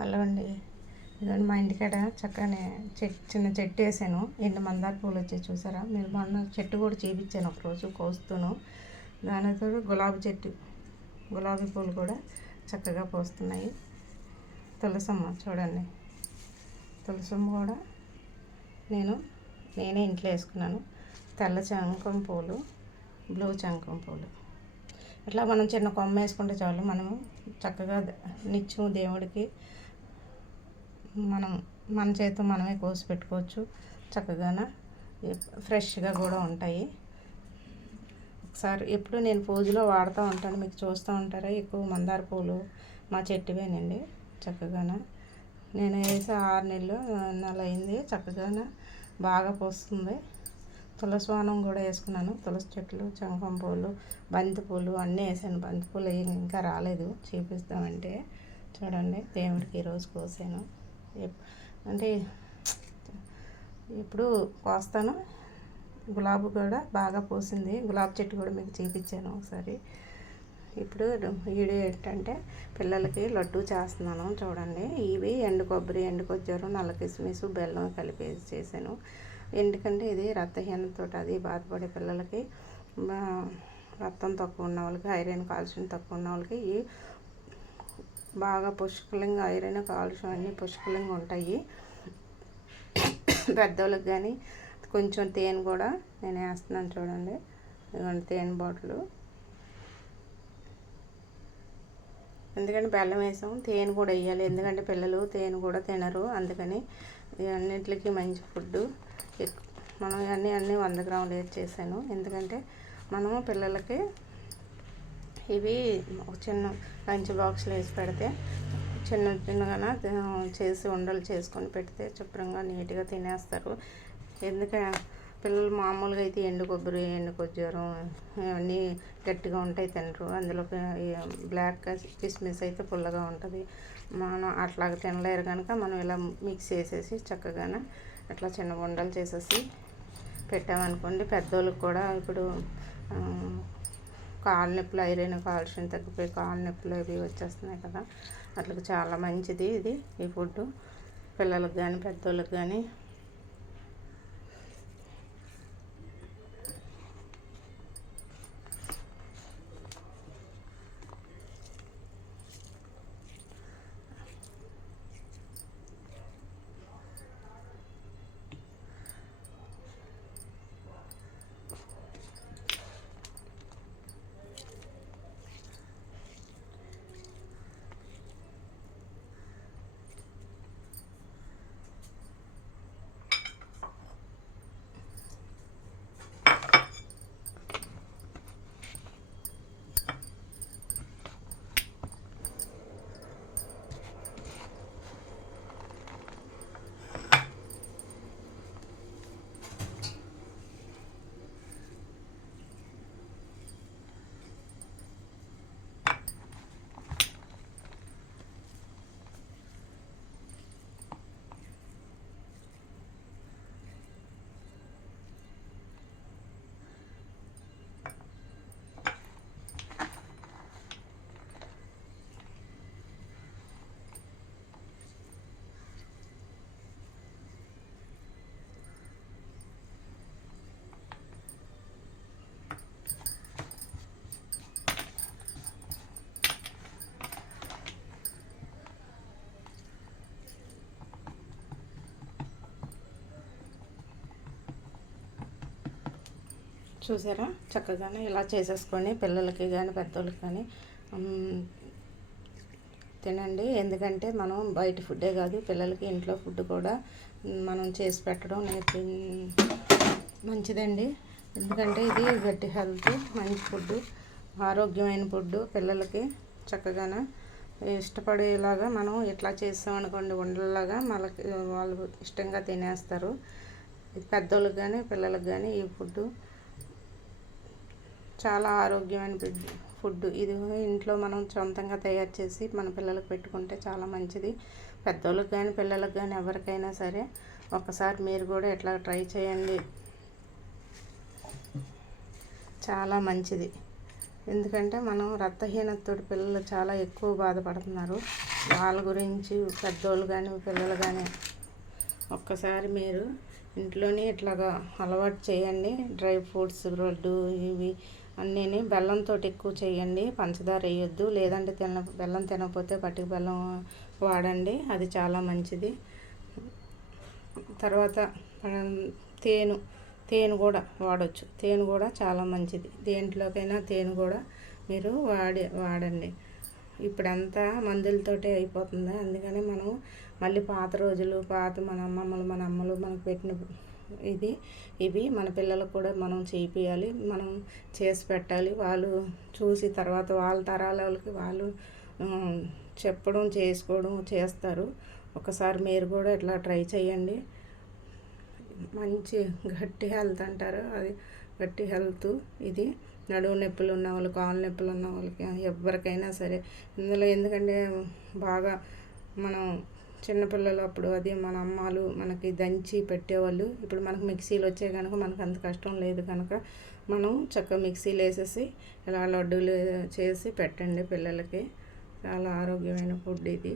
Hello అండి. ఇదండి మా ఇంటికాడ చక్కగానే చిన్న చెట్టు వేసాను. ఎండు మందార పూలు వచ్చాయి చూసారా. మీరు మొన్న చెట్టు కూడా చేపించాను ఒకరోజు కోస్తూను. దానితో గులాబీ పూలు కూడా చక్కగా పోస్తున్నాయి. తులసమ్మ చూడండి, తులసమ్మ కూడా నేనే ఇంట్లో వేసుకున్నాను. తెల్ల చంకం పూలు, బ్లూ చంకం పూలు, ఇట్లా మనం చిన్న కొమ్మ వేసుకుంటే చాలు. మనము చక్కగా నిత్యం దేవుడికి మన చేతితో మనమే కోసి పెట్టుకోవచ్చు. చక్కగా ఫ్రెష్గా కూడా ఉంటాయి. ఒకసారి ఎప్పుడు నేను పూజలో వాడుతూ ఉంటాను, మీకు చూస్తూ ఉంటారా. ఎక్కువ మందార పూలు మా చెట్టువేనండి. చక్కగా నేను వేసి 6 నెల అయింది. చక్కగా బాగా పోస్తుంది. తులసి వనం కూడా వేసుకున్నాను. తులసి చెట్లు, చంకం పూలు, బంతి పూలు అన్నీ వేసాను. బంతి పూలు ఇంకా రాలేదు, చూపిస్తామంటే. చూడండి, దేవుడికి ఈరోజు కోసాను. అంటే ఇప్పుడు కోస్తాను. గులాబీ కూడా బాగా పూసింది. గులాబీ చెట్టు కూడా మీకు చూపించాను ఒకసారి. ఇప్పుడు వీడియో ఏంటంటే పిల్లలకి లడ్డు చేస్తున్నాను చూడండి. ఇవి ఎండు కొబ్బరి, ఎండు ఖర్జూరం, నల్ల కిస్మిస్, బెల్లం కలిపేసి చేశాను. ఎందుకంటే ఇది రక్తహీనతతో అది బాధపడే పిల్లలకి, రక్తం తక్కువ ఉన్న వాళ్ళకి, ఐరన్ కాల్షియం తక్కువ ఉన్న వాళ్ళకి ఈ బాగా పుష్కలంగా ఐరన్ కాల్షియం అన్నీ పుష్కలంగా ఉంటాయి. పెద్దోళ్ళకి కానీ కొంచెం తేనె కూడా నేను వేస్తున్నాను చూడండి. ఇదిగోండి తేనె బాటిల్. ఎందుకంటే బెల్లం వేసాం, తేనె కూడా వేయాలి. ఎందుకంటే పిల్లలు తేనె కూడా తినరు. అందుకని అన్నింటికి మంచి ఫుడ్డు. మనం అన్నీ 100 గ్రాములు వేసి చేశాను. ఎందుకంటే మనము పిల్లలకి ఇవి ఒక చిన్న లంచ్ బాక్స్లో వేసి పెడితే చిన్నగా చేసి ఉండలు చేసుకొని పెడితే శుభ్రంగా నీట్గా తినేస్తారు. ఎందుకంటే పిల్లలు మామూలుగా అయితే ఎండు కొబ్బరి, ఎండు ఖర్జూరం అన్నీ గట్టిగా ఉంటాయి, తినరు. అందులో బ్లాక్ కిస్మిస్ అయితే పుల్లగా ఉంటుంది. మనం అట్లాగా తినలేరు కనుక మనం ఇలా మిక్స్ చేసేసి చక్కగా అట్లా చిన్న ఉండలు చేసేసి పెట్టామనుకోండి. పెద్దోళ్ళకి కూడా ఇప్పుడు కాళ్ళ నొప్పులు, ఐరన్ కాల్షియం తగ్గిపోయి కాళ్ళ నొప్పులు అవి వచ్చేస్తున్నాయి కదా. అట్లా చాలా మంచిది ఈ ఫుడ్ పిల్లలకు కానీ పెద్దోళ్ళకి కానీ. చూసారా, చక్కగానే ఇలా చేసేసుకొని పిల్లలకి కానీ పెద్దోళ్ళకి కానీ తినండి. ఎందుకంటే మనం బయట ఫుడ్డే కాదు, పిల్లలకి ఇంట్లో ఫుడ్ కూడా మనం చేసి పెట్టడం మంచిదండి. ఎందుకంటే ఇది గట్టి హెల్త్, మంచి ఫుడ్, ఆరోగ్యమైన ఫుడ్. పిల్లలకి చక్కగా ఇష్టపడేలాగా మనం ఇట్లా చేస్తామనుకోండి, ఉండలాగా వాళ్ళు ఇష్టంగా తినేస్తారు. పెద్దోళ్ళకి కానీ పిల్లలకు కానీ ఈ ఫుడ్ చాలా ఆరోగ్యమైన ఫుడ్. ఇది ఇంట్లో మనం సొంతంగా తయారు చేసి మన పిల్లలకు పెట్టుకుంటే చాలా మంచిది. పెద్దోళ్ళకి కానీ పిల్లలకు కానీ ఎవరికైనా సరే ఒకసారి మీరు కూడా ఇట్లా ట్రై చేయండి, చాలా మంచిది. ఎందుకంటే మనం రక్తహీనతతో పిల్లలు చాలా ఎక్కువ బాధపడుతున్నారు. వాళ్ళ గురించి పెద్దోళ్ళు కానీ పిల్లలు కానీ ఒక్కసారి మీరు ఇంట్లోనే ఇట్లాగా అలవాటు చేయండి. డ్రై ఫ్రూట్స్, బ్రెడ్ ఇవి అన్నీ బెల్లంతో ఎక్కువ చేయండి. పంచదార వేయొద్దు. లేదంటే బెల్లం తినకపోతే పటిక బెల్లం వాడండి, అది చాలా మంచిది. తర్వాత తేనె కూడా వాడచ్చు. తేనె కూడా చాలా మంచిది. దేంట్లోకైనా తేనె కూడా మీరు వాడండి. ఇప్పుడంతా మందులతోటే అయిపోతుంది. అందుకని మనం మళ్ళీ పాత రోజులు మన అమ్మలు మనకు పెట్టిన ఇవి మన పిల్లలకు కూడా మనం చేపియాలి, మనం చేసి పెట్టాలి. వాళ్ళు చూసి తర్వాత వాళ్ళ తరాలకి వాళ్ళు చెప్పడం చేసుకోవడం చేస్తారు. ఒకసారి మీరు కూడా ఇట్లా ట్రై చేయండి. మంచి గట్టి హెల్త్ అంటారు, అది గట్టి హెల్త్. ఇది నడుము నొప్పులు ఉన్న వాళ్ళు, కాళ్ళు నొప్పులు ఉన్న వాళ్ళకి ఎవరికైనా సరే ఇందులో. ఎందుకంటే బాగా మనం చిన్నపిల్లలు అప్పుడు అది మన అమ్మాలు మనకి దంచి పెట్టేవాళ్ళు. ఇప్పుడు మనకు మిక్సీలు వచ్చాయి కనుక మనకు అంత కష్టం లేదు కనుక మనం చక్కగా మిక్సీలు వేసేసి ఇలా లడ్డూలు చేసి పెట్టండి పిల్లలకి. చాలా ఆరోగ్యమైన ఫుడ్ ఇది.